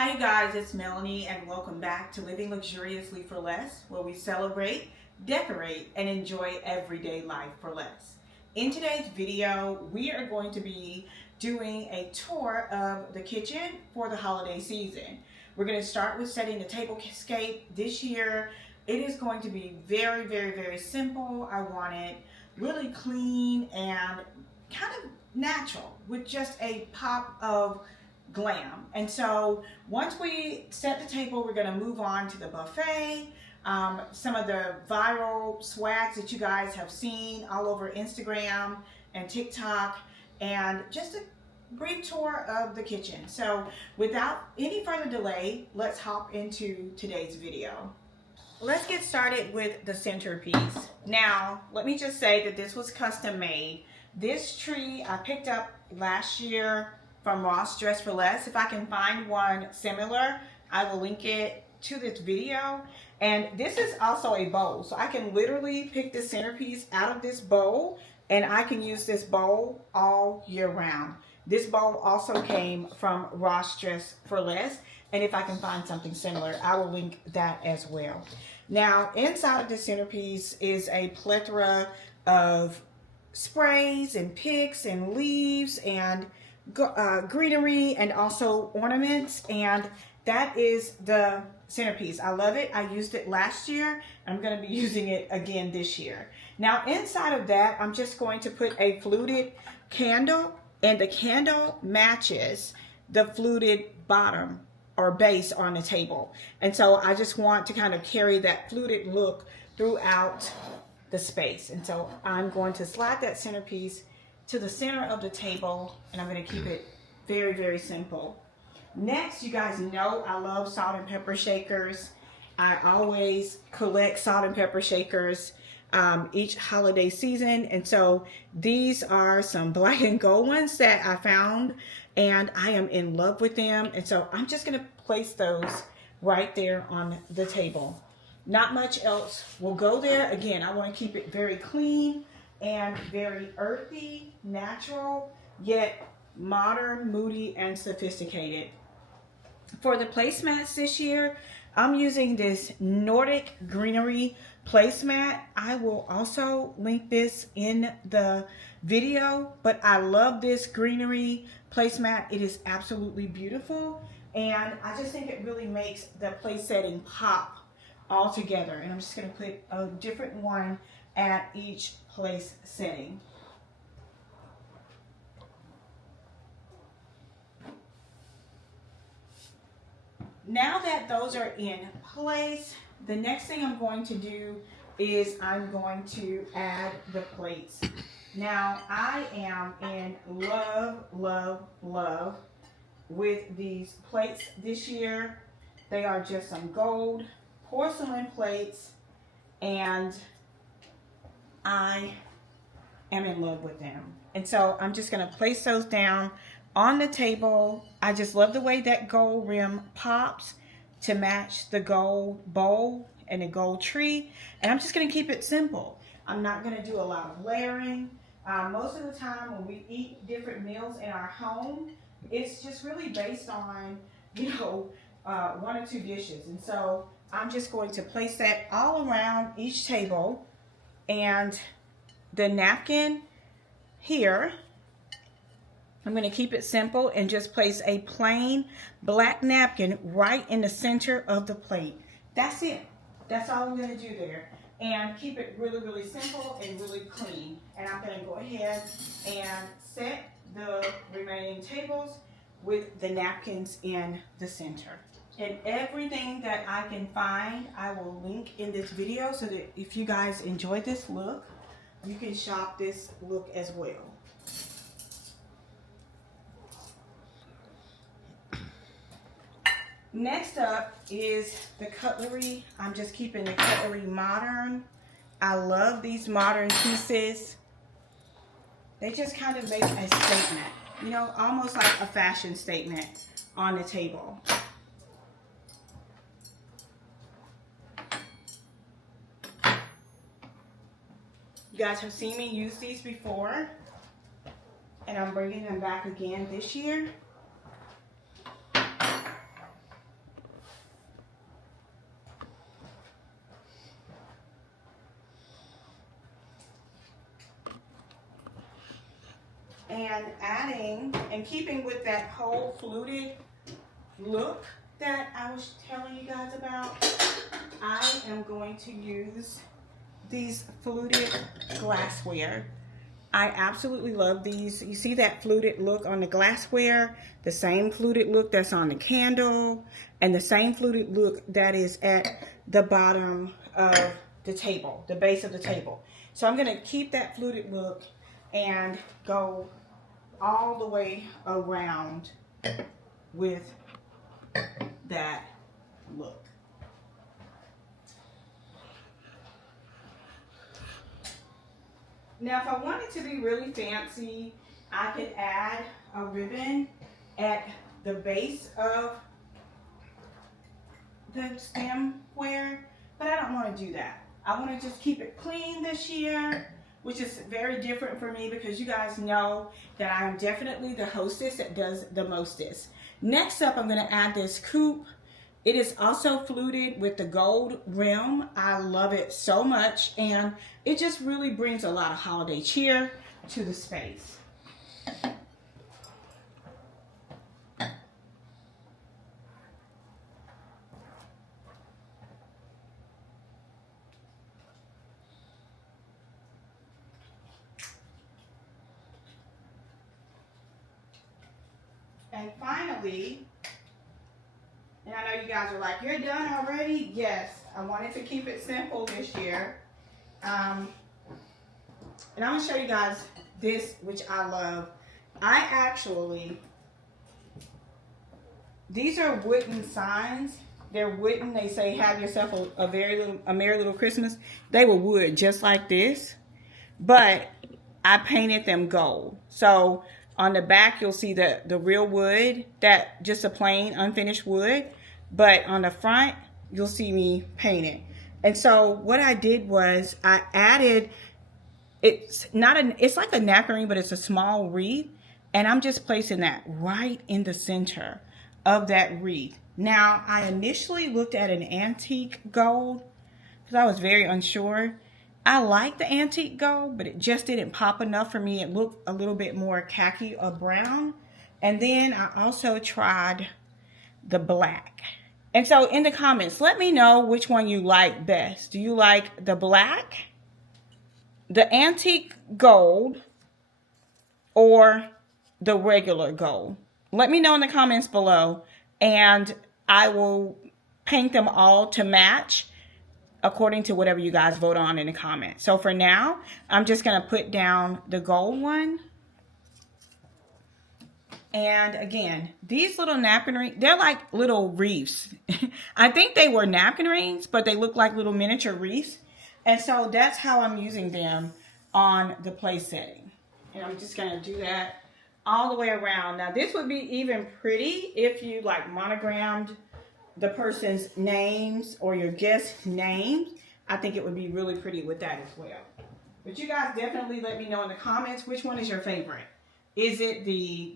Hi you guys, it's Melanie and welcome back to Living Luxuriously for Less, where we celebrate, decorate, and enjoy everyday life for less. In today's video, we are going to be doing a tour of the kitchen for the holiday season. We're going to start with setting the tablescape. This year, it is going to be very simple. I want it really clean and kind of natural with just a pop of glam. And so once we set the table, we're going to move on to the buffet. Some of the viral swags that you guys have seen all over Instagram and TikTok, and just a brief tour of the kitchen. So without any further delay, let's hop into today's video. Let's get started with the centerpiece. Now, let me just say that this was custom made. This tree I picked up last year from Ross Dress for Less. If I can find one similar, I will link it to this video. And this is also a bowl, so I can literally pick the centerpiece out of this bowl and I can use this bowl all year round. This bowl also came from Ross Dress for Less, and if I can find something similar, I will link that as well. Now, inside of the centerpiece is a plethora of sprays and picks and leaves and greenery and also ornaments, and that is the centerpiece. I love it. I used it last year. I'm going to be using it again this year. Now inside of that, I'm just going to put a fluted candle, and the candle matches the fluted bottom or base on the table. And so I just want to kind of carry that fluted look throughout the space. And so I'm going to slide that centerpiece to the center of the table, and I'm going to keep it very simple. Next, you guys know I love salt and pepper shakers. I always collect salt and pepper shakers each holiday season, and so these are some black and gold ones that I found, and I am in love with them. And so I'm just going to place those right there on the table. Not much else will go there. Again, I want to keep it very clean and very earthy, natural, yet modern, moody, and sophisticated. For the placemats this year, I'm using this Nordic greenery placemat. I will also link this in the video, but I love this greenery placemat. It is absolutely beautiful, and I just think it really makes the place setting pop all together. And I'm just going to put a different one at each place setting. Now that those are in place, the next thing I'm going to do is I'm going to add the plates. Now I am in love with these plates this year. They are just some gold porcelain plates, and I am in love with them. And so I'm just going to place those down on the table. I just love the way that gold rim pops to match the gold bowl and the gold tree. And I'm just going to keep it simple. I'm not going to do a lot of layering. Most of the time when we eat different meals in our home, it's just really based on, one or two dishes. And so I'm just going to place that all around each table, and the napkin here, I'm going to keep it simple and just place a plain black napkin right in the center of the plate. That's it. That's all I'm going to do there. And keep it really simple and really clean. And I'm going to go ahead and set the remaining tables with the napkins in the center. And everything that I can find, I will link in this video, so that if you guys enjoy this look, you can shop this look as well. Next up is the cutlery. I'm just keeping the cutlery modern. I love these modern pieces. They just kind of make a statement, almost like a fashion statement on the table. You guys have seen me use these before, and I'm bringing them back again this year. and adding and keeping with that whole fluted look that I was telling you guys about, I am going to use these fluted glassware. I absolutely love these. You see that fluted look on the glassware, the same fluted look that's on the candle, and the same fluted look that is at the bottom of the table, the base of the table. So I'm gonna keep that fluted look and go all the way around with that look. Now, if I wanted to be really fancy, I could add a ribbon at the base of the stemware, but I don't want to do that. I want to just keep it clean this year, which is very different for me because you guys know that I am definitely the hostess that does the mostest. Next up, I'm going to add this coupe. It is also fluted with the gold rim. I love it so much, and it just really brings a lot of holiday cheer to the space. And finally, and I know you guys are like, you're done already? Yes, I wanted to keep it simple this year. And I'm gonna show you guys this, which I love. These are wooden signs. They're wooden. They say, have yourself a merry little Christmas. They were wood, just like this, but I painted them gold. So on the back, you'll see the real wood, that just a plain unfinished wood. But on the front, you'll see me paint it. And so what I did was I added, it's like a knackery, but it's a small wreath. And I'm just placing that right in the center of that wreath. Now, I initially looked at an antique gold because I was very unsure. I like the antique gold, but it just didn't pop enough for me. It looked a little bit more khaki or brown. And then I also tried the black. And so in the comments, let me know which one you like best. Do you like the black, the antique gold, or the regular gold? Let me know in the comments below, and I will paint them all to match according to whatever you guys vote on in the comments. So for now, I'm just going to put down the gold one. And again, these little napkin rings, they're like little wreaths. I think they were napkin rings, but they look like little miniature wreaths. And so that's how I'm using them on the place setting. And I'm just going to do that all the way around. Now, this would be even pretty if you like monogrammed the person's names or your guest names. I think it would be really pretty with that as well. But you guys definitely let me know in the comments which one is your favorite. Is it the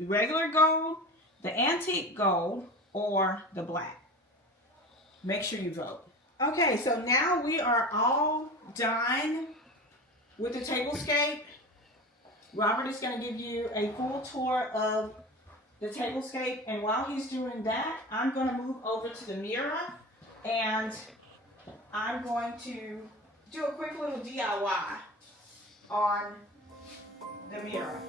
regular gold, the antique gold, or the black? Make sure you vote. Okay, so now we are all done with the Tablescape. Robert is going to give you a full tour of the Tablescape, and while he's doing that, I'm going to move over to the mirror, and I'm going to do a quick little DIY on the mirror.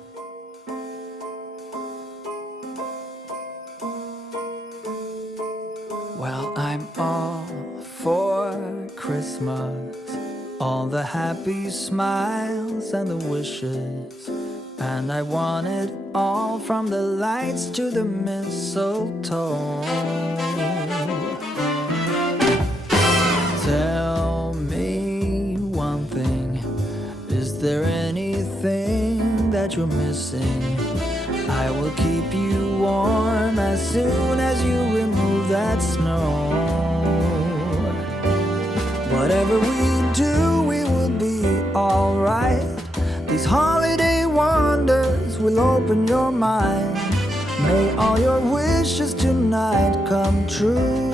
Well, I'm all for Christmas, all the happy smiles and the wishes, and I want it all from the lights to the mistletoe. Tell me one thing, is there anything that you're missing? I will keep you warm as soon as you remove that snow. Whatever we do, we will be alright. These holiday wonders will open your mind. May all your wishes tonight come true.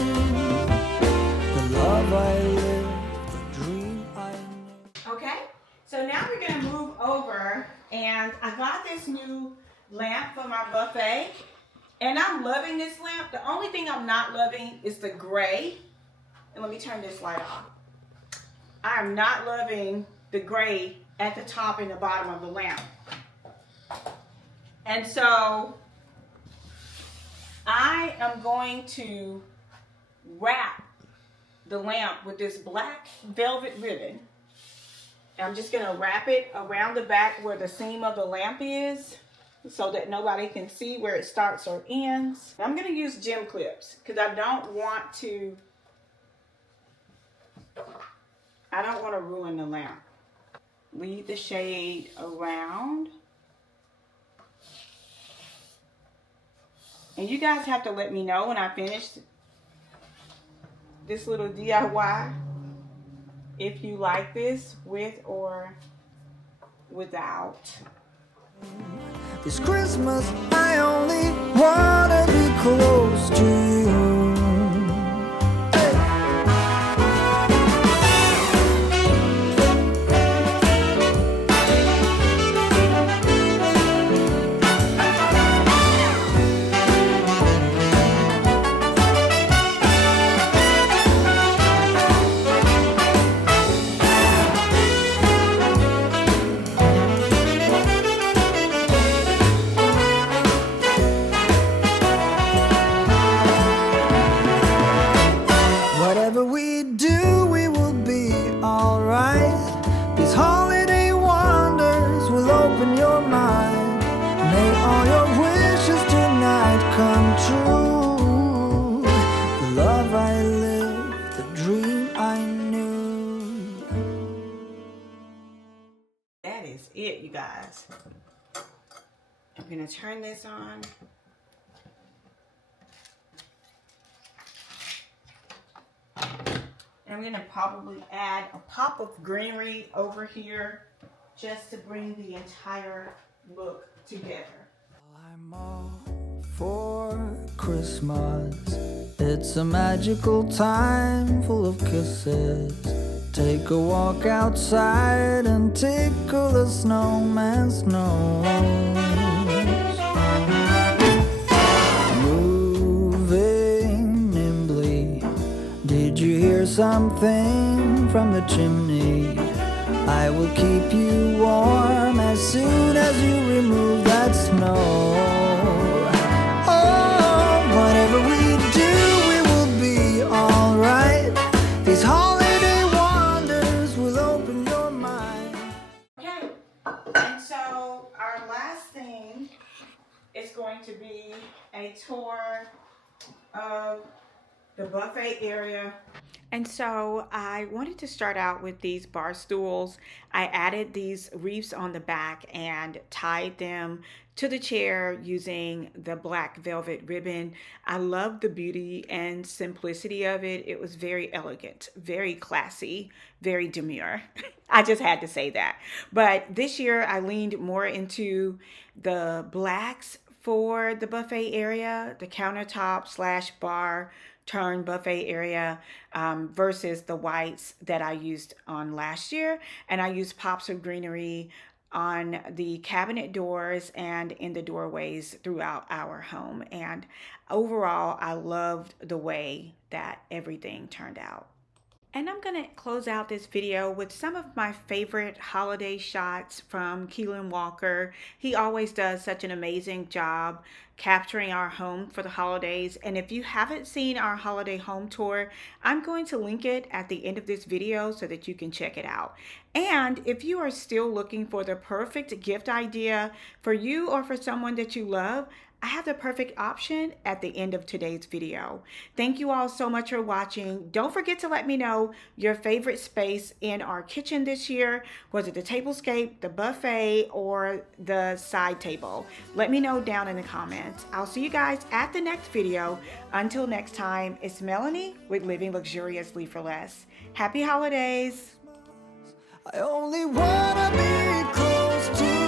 The love I live, the dream I knew. Okay, so now we're going to move over and I got this new lamp for my buffet. And I'm loving this lamp. The only thing I'm not loving is the gray. And let me turn this light off. I am not loving the gray at the top and the bottom of the lamp. And so I am going to wrap the lamp with this black velvet ribbon. And I'm just going to wrap it around the back where the seam of the lamp is, so that nobody can see where it starts or ends. I'm going to use gem clips because I don't want to ruin the lamp. Leave the shade around. And you guys have to let me know when I finish this little DIY if you like this with or without. This Christmas I only wanna be close to you. Whatever we do, we will be alright. These holiday wonders will open your mind. May all your wishes tonight come true. The love I lived, the dream I knew. That is it, you guys. I'm gonna turn this on. I'm gonna probably add a pop of greenery over here just to bring the entire look together. I'm all for Christmas. It's a magical time full of kisses. Take a walk outside and tickle the snowman's nose. Moving nimbly, did you hear something from the chimney? I will keep you warm as soon as you remove that snow. Oh, whatever we do, we will be alright. These holiday wonders will open your mind. Okay, and so our last thing is going to be a tour of the buffet area. And so I wanted to start out with these bar stools. I added these wreaths on the back and tied them to the chair using the black velvet ribbon. I love the beauty and simplicity of it. It was very elegant, very classy, very demure. I just had to say that. But this year I leaned more into the blacks for the buffet area, the countertop / bar turn buffet area versus the whites that I used on last year. And I used pops of greenery on the cabinet doors and in the doorways throughout our home. And overall, I loved the way that everything turned out. And I'm gonna close out this video with some of my favorite holiday shots from Keelan Walker. He always does such an amazing job capturing our home for the holidays. And if you haven't seen our holiday home tour, I'm going to link it at the end of this video so that you can check it out. And if you are still looking for the perfect gift idea for you or for someone that you love, I have the perfect option at the end of today's video. Thank you all so much for watching. Don't forget to let me know your favorite space in our kitchen this year. Was it the tablescape, the buffet, or the side table? Let me know down in the comments. I'll see you guys at the next video. Until next time, it's Melanie with Living Luxuriously for Less. Happy holidays. I only wanna be close to you.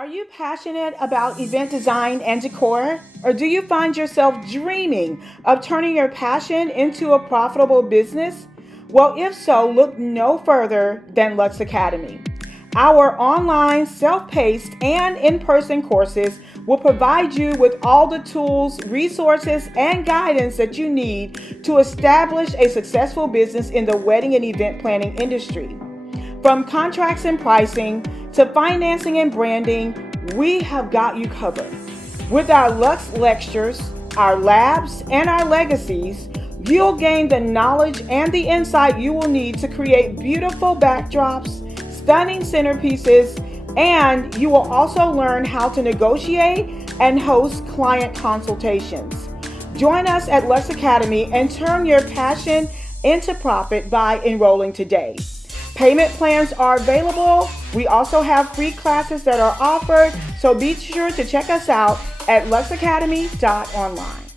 Are you passionate about event design and decor? Or do you find yourself dreaming of turning your passion into a profitable business? Well, if so, look no further than Lux Academy. Our online, self-paced, and in-person courses will provide you with all the tools, resources, and guidance that you need to establish a successful business in the wedding and event planning industry. From contracts and pricing to financing and branding, we have got you covered. With our Lux lectures, our labs, and our legacies, you'll gain the knowledge and the insight you will need to create beautiful backdrops, stunning centerpieces, and you will also learn how to negotiate and host client consultations. Join us at Lux Academy and turn your passion into profit by enrolling today. Payment plans are available. We also have free classes that are offered, so be sure to check us out at luxacademy.online.